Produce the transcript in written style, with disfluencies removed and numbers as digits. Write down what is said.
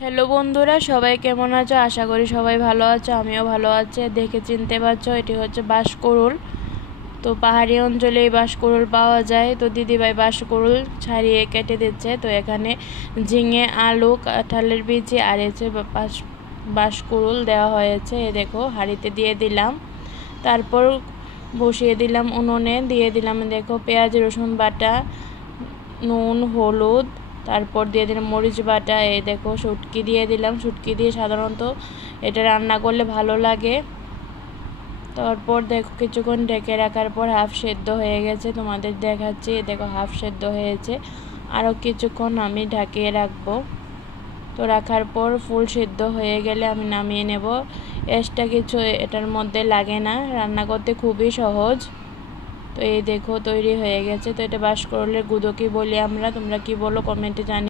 Hello বন্ধুরা, সবাই কেমন আছো? আশা করি সবাই ভালো আছো, আমিও ভালো আছি। দেখে চিনতে পারছো, এটি হচ্ছে বাঁশকুড়ুল। তো পাহাড়ি অঞ্চলে এই বাঁশকুড়ুল পাওয়া যায়। তো দিদিভাই বাঁশকুড়ুল ছাড়িয়ে কেটে দিচ্ছে। তো এখানে ঝিঙে, আলু, কাঁঠালের বিচি আর বাঁশকুড়ুল দেওয়া হয়েছে। এ দেখো, হাঁড়িতে দিয়ে দিলাম। তারপর বসিয়ে দিলাম উনুনে, দিয়ে দিলাম দেখো পেঁয়াজ, রসুন বাটা, নুন, হলুদ, তারপর দিয়ে দিলাম মরিচ বাটা। এই দেখো শুটকি দিয়ে দিলাম। শুটকি দিয়ে সাধারণত এটা রান্না করলে ভালো লাগে। তারপর দেখো কিছুক্ষণ ঢেকে রাখার পর হাফ সেদ্ধ হয়ে গেছে, তোমাদের দেখাচ্ছি। দেখো হাফ সেদ্ধ হয়েছে, আরও কিছুক্ষণ আমি ঢাকিয়ে রাখবো। তো রাখার পর ফুল সেদ্ধ হয়ে গেলে আমি নামিয়ে নেব। এক্সট্রা কিছু এটার মধ্যে লাগে না, রান্না করতে খুবই সহজ। তো এই দেখো তৈরি হয়ে গেছে। তো এটা বাঁশকুড়ুলের গুঁদো কি বলি আমরা, তোমরা কি বলো কমেন্টে জানি।